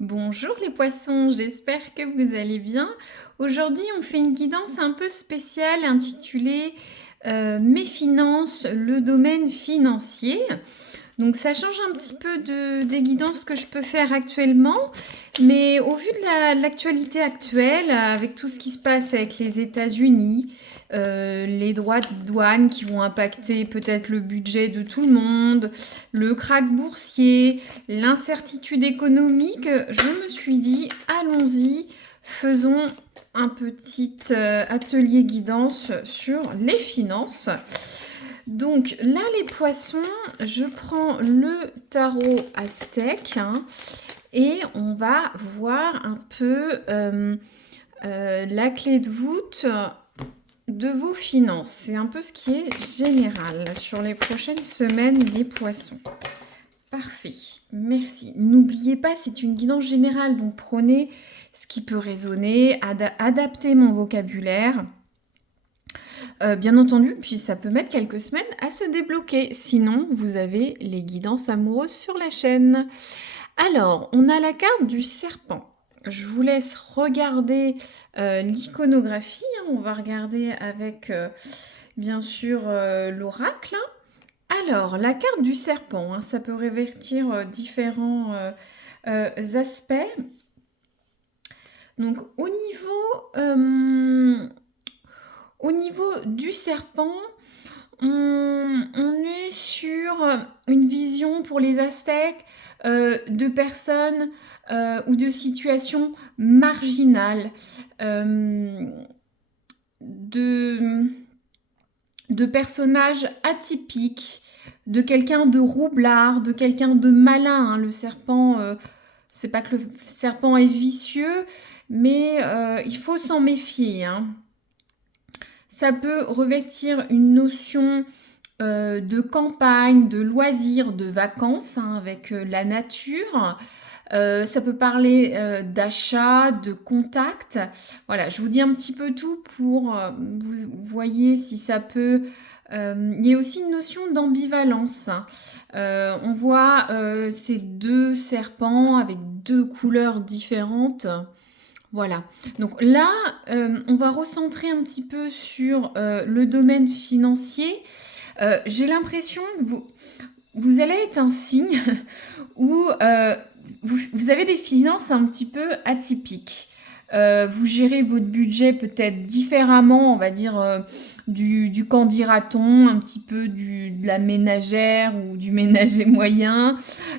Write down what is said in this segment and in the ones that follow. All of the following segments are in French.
Bonjour les poissons, j'espère que vous allez bien. Aujourd'hui, on fait une guidance un peu spéciale intitulée Mes finances, le domaine financier. Donc ça change un petit peu des guidances que je peux faire actuellement, mais au vu de l'actualité actuelle, avec tout ce qui se passe avec les États-Unis, les droits de douane qui vont impacter peut-être le budget de tout le monde, le krach boursier, l'incertitude économique, je me suis dit, allons-y, faisons un petit atelier guidance sur les finances. Donc là, les poissons, je prends le tarot aztèque et on va voir un peu la clé de voûte de vos finances. C'est un peu ce qui est général sur les prochaines semaines, les poissons. Parfait, merci. N'oubliez pas, c'est une guidance générale, donc prenez ce qui peut résonner, adaptez mon vocabulaire. Bien entendu, puis ça peut mettre quelques semaines à se débloquer. Sinon, vous avez les guidances amoureuses sur la chaîne. Alors, on a la carte du serpent. Je vous laisse regarder l'iconographie. On va regarder avec, bien sûr, l'oracle. Alors, la carte du serpent, ça peut révertir différents aspects. Donc, au niveau du serpent, on est sur une vision pour les Aztèques de personnes ou de situations marginales, de, de personnages atypiques, de quelqu'un de roublard, de quelqu'un de malin. Le serpent, c'est pas que le serpent est vicieux, mais il faut s'en méfier. Ça peut revêtir une notion de campagne, de loisirs, de vacances avec la nature. Ça peut parler d'achat, de contact. Voilà, je vous dis un petit peu tout pour vous voyez si ça peut. Il y a aussi une notion d'ambivalence. On voit ces deux serpents avec deux couleurs différentes. Voilà. Donc là, on va recentrer un petit peu sur le domaine financier. J'ai l'impression que vous allez être un signe où vous avez des finances un petit peu atypiques. Vous gérez votre budget peut-être différemment, on va dire, du qu'en dira-t-on, un petit peu de la ménagère ou du ménager moyen.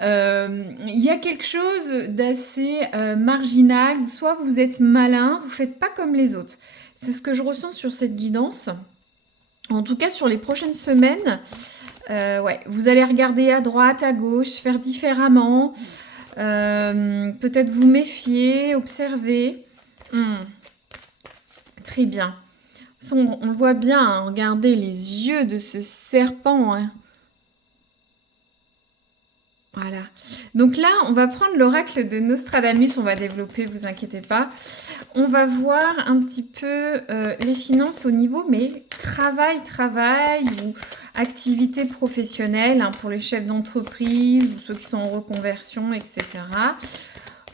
Il y a quelque chose d'assez marginal, soit vous êtes malin, vous faites pas comme les autres. C'est ce que je ressens sur cette guidance. En tout cas, sur les prochaines semaines, ouais, vous allez regarder à droite, à gauche, faire différemment. Peut-être vous méfier, observer. Très bien. On le voit bien, regardez les yeux de ce serpent. Voilà. Donc là, on va prendre l'oracle de Nostradamus, on va développer, vous inquiétez pas. On va voir un petit peu les finances au niveau, mais travail ou activité professionnelle pour les chefs d'entreprise ou ceux qui sont en reconversion, etc.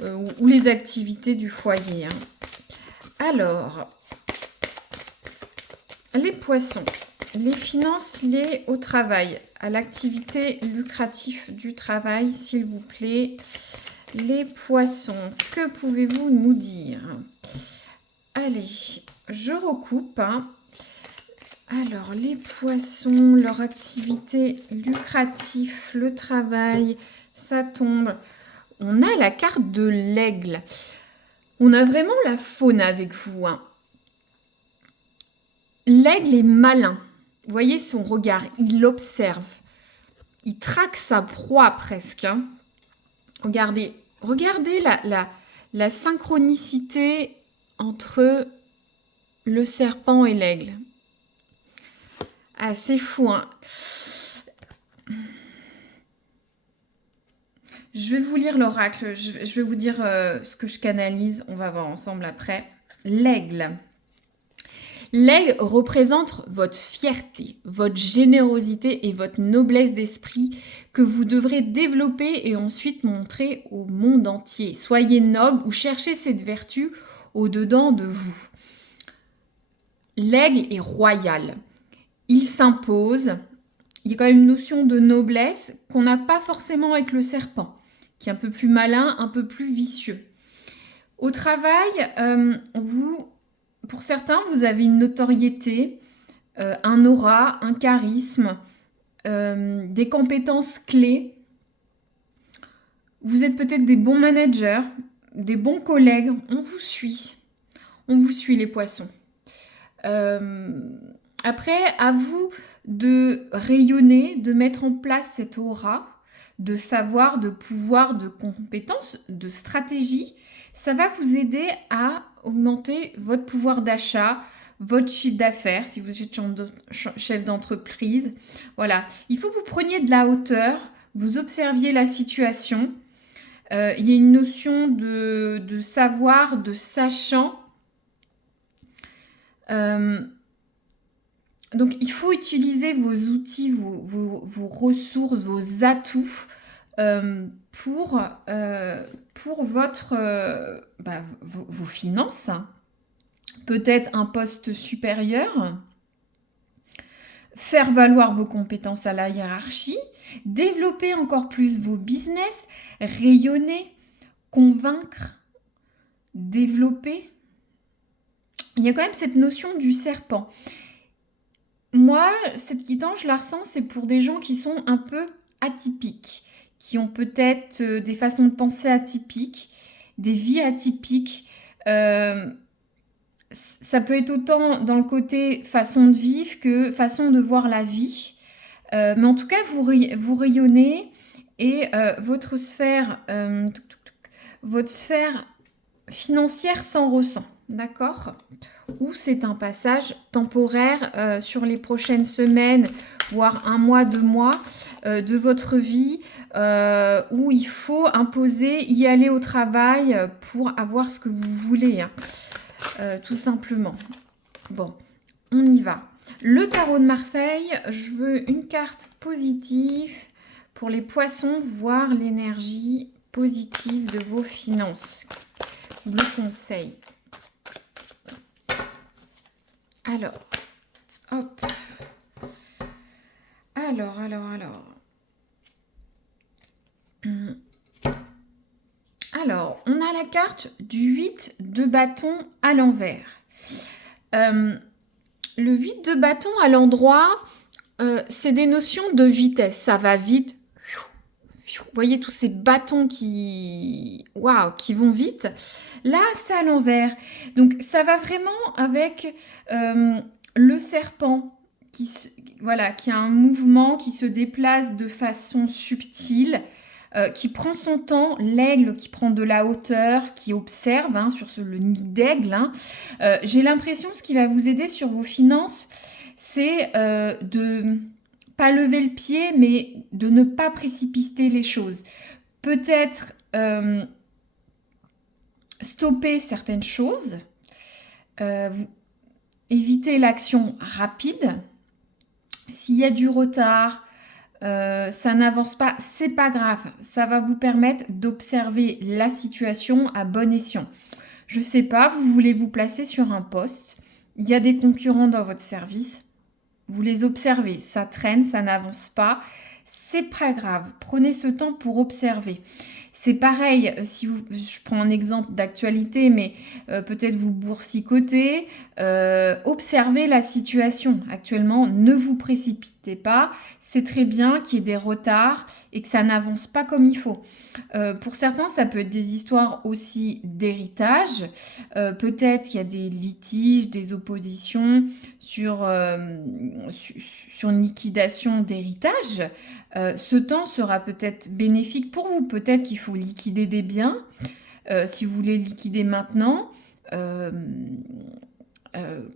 Ou les activités du foyer. Alors, les poissons, les finances liées au travail, à l'activité lucrative du travail, s'il vous plaît. Les poissons, que pouvez-vous nous dire? Allez, je recoupe. Alors, les poissons, leur activité lucrative, le travail, ça tombe. On a la carte de l'aigle. On a vraiment la faune avec vous. L'aigle est malin. Vous voyez son regard, il observe. Il traque sa proie presque. Regardez la synchronicité entre le serpent et l'aigle. Ah, c'est fou, Je vais vous lire l'oracle. Je vais vous dire ce que je canalise. On va voir ensemble après. L'aigle. L'aigle représente votre fierté, votre générosité et votre noblesse d'esprit que vous devrez développer et ensuite montrer au monde entier. Soyez noble ou cherchez cette vertu au-dedans de vous. L'aigle est royal. Il s'impose. Il y a quand même une notion de noblesse qu'on n'a pas forcément avec le serpent, qui est un peu plus malin, un peu plus vicieux. Au travail, pour certains, vous avez une notoriété, un aura, un charisme, des compétences clés. Vous êtes peut-être des bons managers, des bons collègues. On vous suit. On vous suit les poissons. Après, à vous de rayonner, de mettre en place cette aura de savoir, de pouvoir, de compétences, de stratégie. Ça va vous aider à augmenter votre pouvoir d'achat, votre chiffre d'affaires, si vous êtes chef d'entreprise. Voilà, il faut que vous preniez de la hauteur, vous observiez la situation. Il y a une notion de savoir, de sachant. Donc, il faut utiliser vos outils, vos ressources, vos atouts pour vos finances. Peut-être un poste supérieur. Faire valoir vos compétences à la hiérarchie. Développer encore plus vos business. Rayonner. Convaincre. Développer. Il y a quand même cette notion du serpent. Moi, cette guidance, je la ressens, c'est pour des gens qui sont un peu atypiques, qui ont peut-être des façons de penser atypiques, des vies atypiques. Ça peut être autant dans le côté façon de vivre que façon de voir la vie. Mais en tout cas, vous rayonnez et votre sphère financière s'en ressent. D'accord ? Ou c'est un passage temporaire sur les prochaines semaines, voire 1 mois, 2 mois de votre vie où il faut imposer, y aller au travail pour avoir ce que vous voulez, hein, tout simplement. Bon, on y va. Le tarot de Marseille, je veux une carte positive pour les poissons, voir l'énergie positive de vos finances. Le conseil. Alors, hop. Alors. Alors, on a la carte du 8 de bâton à l'envers. Le 8 de bâton à l'endroit, c'est des notions de vitesse. Ça va vite. Vous voyez tous ces bâtons qui vont vite. Là, c'est à l'envers. Donc, ça va vraiment avec le serpent qui a un mouvement, qui se déplace de façon subtile, qui prend son temps. L'aigle qui prend de la hauteur, qui observe sur le nid d'aigle. J'ai l'impression que ce qui va vous aider sur vos finances, c'est de pas lever le pied, mais de ne pas précipiter les choses. Peut-être stopper certaines choses, éviter l'action rapide. S'il y a du retard, ça n'avance pas, c'est pas grave. Ça va vous permettre d'observer la situation à bon escient. Je sais pas, vous voulez vous placer sur un poste, il y a des concurrents dans votre service, vous les observez, ça traîne, ça n'avance pas, c'est pas grave. Prenez ce temps pour observer. C'est pareil, je prends un exemple d'actualité, mais peut-être vous boursicotez, observez la situation. Actuellement, ne vous précipitez pas. C'est très bien qu'il y ait des retards et que ça n'avance pas comme il faut. Pour certains, ça peut être des histoires aussi d'héritage. Peut-être qu'il y a des litiges, des oppositions sur une liquidation d'héritage. Ce temps sera peut-être bénéfique pour vous. Peut-être qu'il faut liquider des biens. Si vous voulez liquider maintenant, que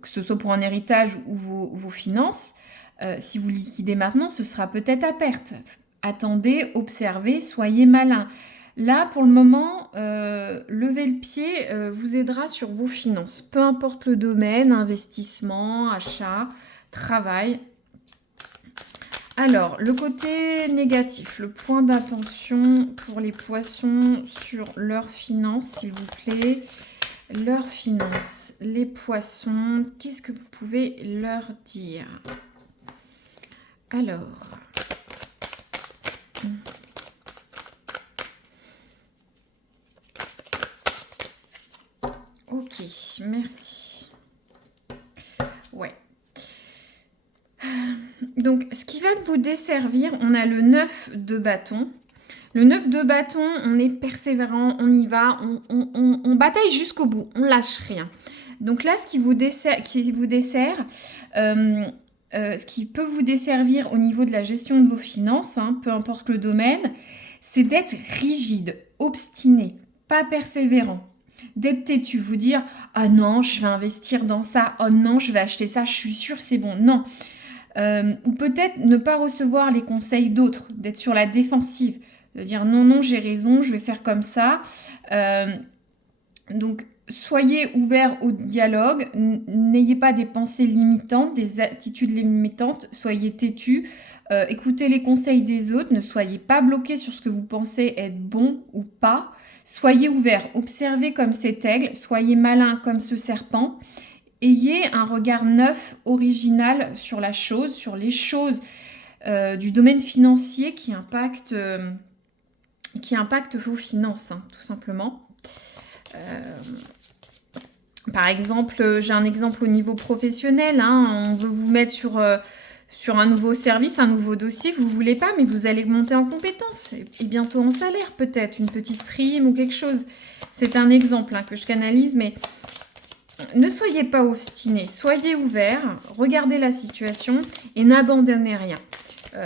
ce soit pour un héritage ou vos finances, si vous liquidez maintenant, ce sera peut-être à perte. Attendez, observez, soyez malin. Là, pour le moment, lever le pied vous aidera sur vos finances. Peu importe le domaine, investissement, achat, travail. Alors, le côté négatif, le point d'attention pour les poissons sur leurs finances, s'il vous plaît. Leurs finances, les poissons, qu'est-ce que vous pouvez leur dire? Alors, ok, merci. Ouais. Donc, ce qui va vous desservir, on a le 9 de bâton. Le 9 de bâton, on est persévérant, on y va, on bataille jusqu'au bout, on lâche rien. Donc là, ce qui vous dessert, ce qui peut vous desservir au niveau de la gestion de vos finances, hein, peu importe le domaine, c'est d'être rigide, obstiné, pas persévérant. D'être têtu, vous dire « Ah non, je vais investir dans ça, oh non, je vais acheter ça, je suis sûre, c'est bon. » Non. Ou peut-être ne pas recevoir les conseils d'autres, d'être sur la défensive, de dire « Non, non, j'ai raison, je vais faire comme ça. » Donc, soyez ouverts au dialogue, n'ayez pas des pensées limitantes, des attitudes limitantes, soyez têtus, écoutez les conseils des autres, ne soyez pas bloqués sur ce que vous pensez être bon ou pas. Soyez ouverts, observez comme cet aigle, soyez malin comme ce serpent. Ayez un regard neuf, original sur la chose, sur les choses du domaine financier qui impactent vos finances, hein, tout simplement. Par exemple, j'ai un exemple au niveau professionnel, hein, on veut vous mettre sur un nouveau service, un nouveau dossier, vous ne voulez pas, mais vous allez monter en compétences et bientôt en salaire peut-être, une petite prime ou quelque chose. C'est un exemple hein, que je canalise, mais ne soyez pas obstinés, soyez ouverts, regardez la situation et n'abandonnez rien.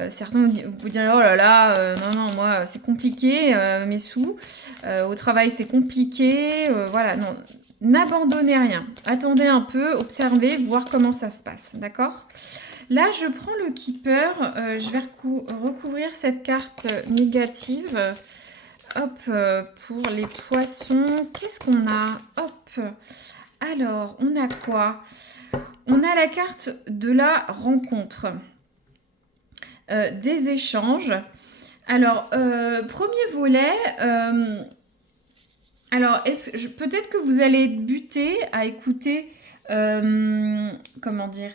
Certains vous direz oh là là, non, moi c'est compliqué, mes sous, au travail c'est compliqué, voilà, non, n'abandonnez rien. Attendez un peu, observez, voir comment ça se passe, d'accord? Là, je prends le Keeper, je vais recouvrir cette carte négative. Hop, pour les poissons, qu'est-ce qu'on a? Hop, alors, on a quoi? On a la carte de la rencontre, des échanges. Alors, premier volet, alors peut-être que vous allez être buté à écouter, comment dire,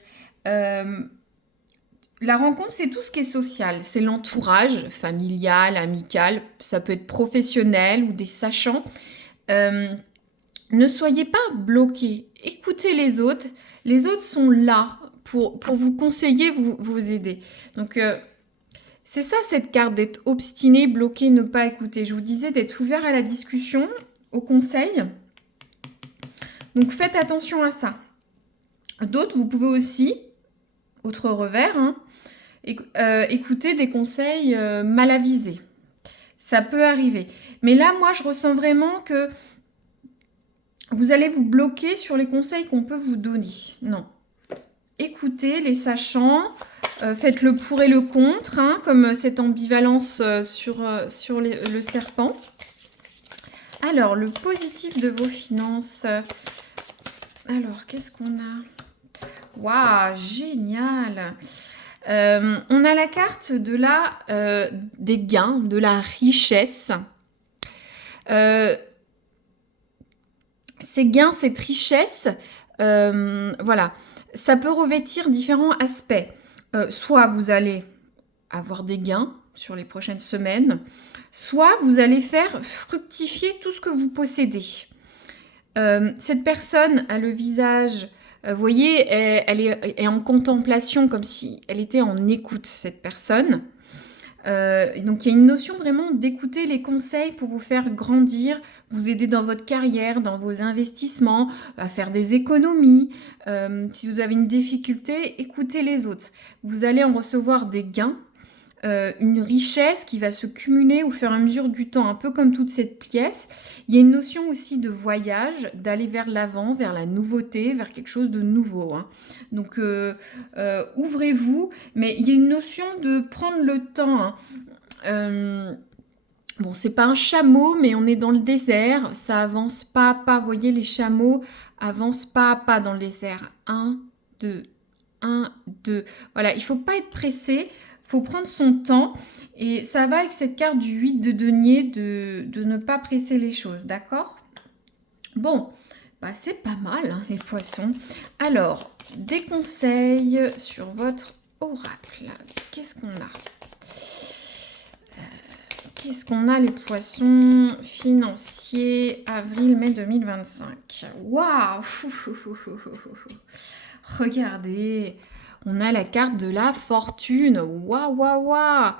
la rencontre, c'est tout ce qui est social, c'est l'entourage familial, amical, ça peut être professionnel ou des sachants. Ne soyez pas bloqués, écoutez les autres sont là pour vous conseiller, vous aider. Donc, c'est ça cette carte d'être obstiné, bloqué, ne pas écouter. Je vous disais d'être ouvert à la discussion, au conseil. Donc, faites attention à ça. D'autres, vous pouvez aussi, autre revers, hein, écouter des conseils mal avisés. Ça peut arriver. Mais là, moi, je ressens vraiment que vous allez vous bloquer sur les conseils qu'on peut vous donner. Non. Écoutez les sachants, faites le pour et le contre, hein, comme cette ambivalence sur le serpent. Alors, le positif de vos finances. Alors, qu'est-ce qu'on a? Waouh, génial! On a la carte de des gains, de la richesse. Ces gains, cette richesse, voilà, ça peut revêtir différents aspects. Soit vous allez avoir des gains sur les prochaines semaines, soit vous allez faire fructifier tout ce que vous possédez. Cette personne a le visage, vous voyez, elle est en contemplation, comme si elle était en écoute, cette personne. Donc il y a une notion vraiment d'écouter les conseils pour vous faire grandir, vous aider dans votre carrière, dans vos investissements, à faire des économies. Si vous avez une difficulté, écoutez les autres. Vous allez en recevoir des gains, une richesse qui va se cumuler au fur et à mesure du temps, un peu comme toute cette pièce. Il y a une notion aussi de voyage, d'aller vers l'avant, vers la nouveauté, vers quelque chose de nouveau, hein. Donc, ouvrez-vous, mais il y a une notion de prendre le temps, hein. Bon, c'est pas un chameau, mais on est dans le désert. Ça avance pas à pas. Vous voyez, les chameaux avancent pas à pas dans le désert. Un, deux, un, deux. Voilà, il faut pas être pressé. Faut prendre son temps. Et ça va avec cette carte du 8 de denier de ne pas presser les choses, d'accord? Bon, bah c'est pas mal, hein, les poissons. Alors, des conseils sur votre oracle. Qu'est-ce qu'on a? Qu'est-ce qu'on a, les poissons financiers, avril-mai 2025? Waouh! Regardez, on a la carte de la fortune. Waouh, waouh, waouh!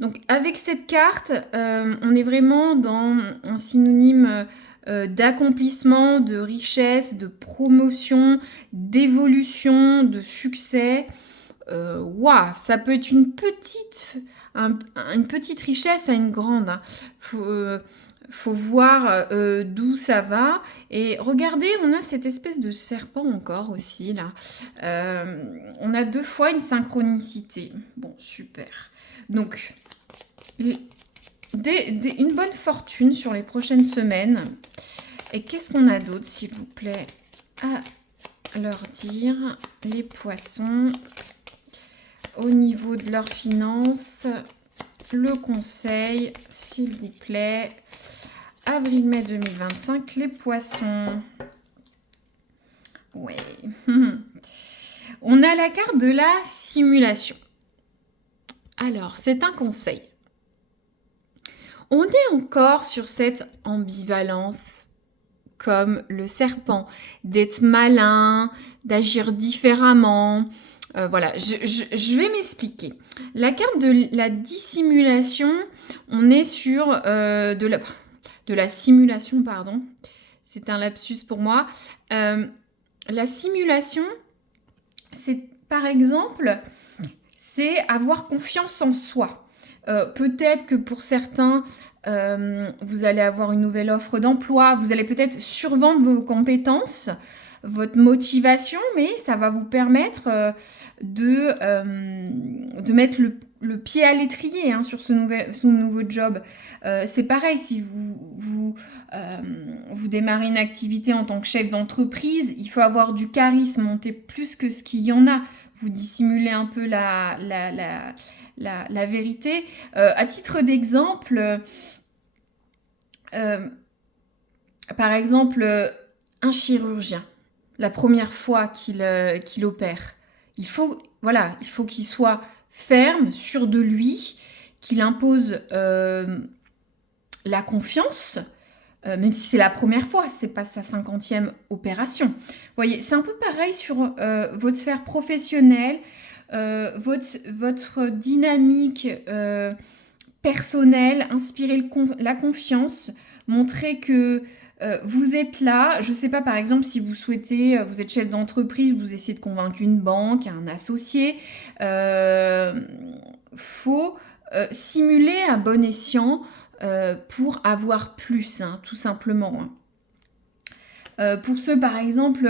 Donc, avec cette carte, on est vraiment dans un synonyme d'accomplissement, de richesse, de promotion, d'évolution, de succès. Waouh, ça peut être une petite richesse à une grande. Hein. Faut voir d'où ça va. Et regardez, on a cette espèce de serpent encore aussi là. On a 2 fois une synchronicité. Bon, super. Donc, une bonne fortune sur les prochaines semaines. Et qu'est-ce qu'on a d'autre, s'il vous plaît, à leur dire, les poissons, au niveau de leurs finances, le conseil, s'il vous plaît, avril-mai 2025, les poissons. Ouais. On a la carte de la simulation. Alors, c'est un conseil. On est encore sur cette ambivalence comme le serpent, d'être malin, d'agir différemment. Voilà, je vais m'expliquer. La carte de la dissimulation, on est sur de la simulation, pardon. C'est un lapsus pour moi. La simulation, c'est par exemple, c'est avoir confiance en soi. Peut-être que pour certains, vous allez avoir une nouvelle offre d'emploi, vous allez peut-être survendre vos compétences, votre motivation, mais ça va vous permettre de mettre le pied à l'étrier hein, sur ce nouveau job. C'est pareil, si vous démarrez une activité en tant que chef d'entreprise, il faut avoir du charisme, monter plus que ce qu'il y en a. Vous dissimulez un peu la vérité. À titre d'exemple, par exemple, un chirurgien, la première fois qu'il opère, il faut qu'il soit ferme, sûr de lui, qu'il impose la confiance, même si c'est la première fois, c'est pas sa 50e opération. Vous voyez, c'est un peu pareil sur votre sphère professionnelle, votre dynamique personnelle, inspirer la confiance, montrer que vous êtes là. Je ne sais pas, par exemple, si vous souhaitez, vous êtes chef d'entreprise, vous essayez de convaincre une banque, un associé, faut simuler à bon escient pour avoir plus, hein, tout simplement. Hein. Pour ceux, par exemple,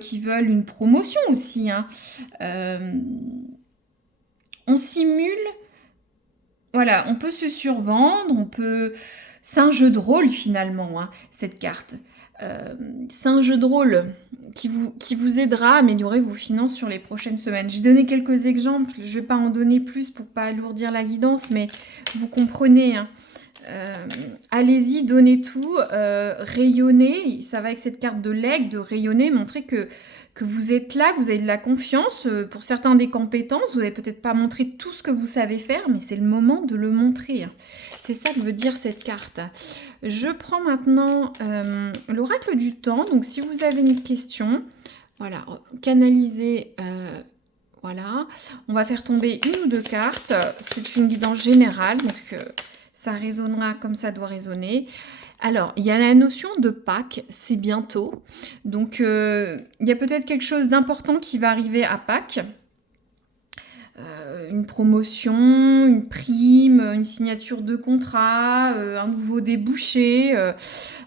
qui veulent une promotion aussi, hein, on simule, voilà, on peut se survendre, c'est un jeu de rôle finalement, hein, cette carte. C'est un jeu de rôle qui vous aidera à améliorer vos finances sur les prochaines semaines. J'ai donné quelques exemples, je ne vais pas en donner plus pour ne pas alourdir la guidance, mais vous comprenez, hein. Allez-y, donnez tout, rayonnez, ça va avec cette carte de l'aigle, de rayonner, montrer que vous êtes là, que vous avez de la confiance, pour certains des compétences, vous n'avez peut-être pas montré tout ce que vous savez faire, mais c'est le moment de le montrer. C'est ça que veut dire cette carte. Je prends maintenant l'oracle du temps, donc si vous avez une question, voilà, canalisez... voilà, on va faire tomber 1 ou 2 cartes, c'est une guidance générale, donc... ça résonnera comme ça doit résonner. Alors, il y a la notion de Pâques, c'est bientôt. Donc, il y a peut-être quelque chose d'important qui va arriver à Pâques. Une promotion, une prime, une signature de contrat, un nouveau débouché,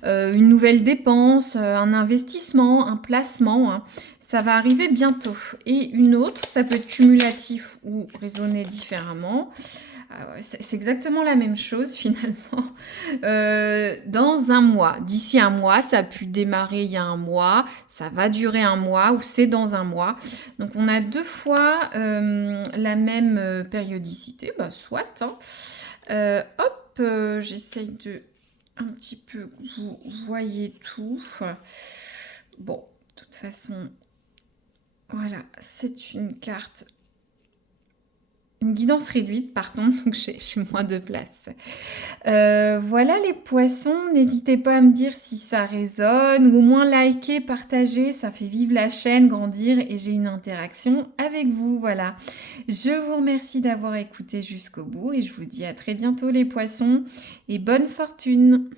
une nouvelle dépense, un investissement, un placement. Hein. Ça va arriver bientôt. Et une autre, ça peut être cumulatif ou résonner différemment. Ah ouais, c'est exactement la même chose finalement. Dans un mois, d'ici un mois, ça a pu démarrer il y a un mois, ça va durer un mois ou c'est dans un mois. Donc on a 2 fois, la même, périodicité, bah soit, hein. Hop, j'essaye de un petit peu que vous voyez tout. Bon, de toute façon, voilà, c'est une guidance réduite par contre, donc j'ai moins de place. Voilà les poissons, n'hésitez pas à me dire si ça résonne ou au moins liker, partager, ça fait vivre la chaîne, grandir et j'ai une interaction avec vous, voilà. Je vous remercie d'avoir écouté jusqu'au bout et je vous dis à très bientôt les poissons et bonne fortune.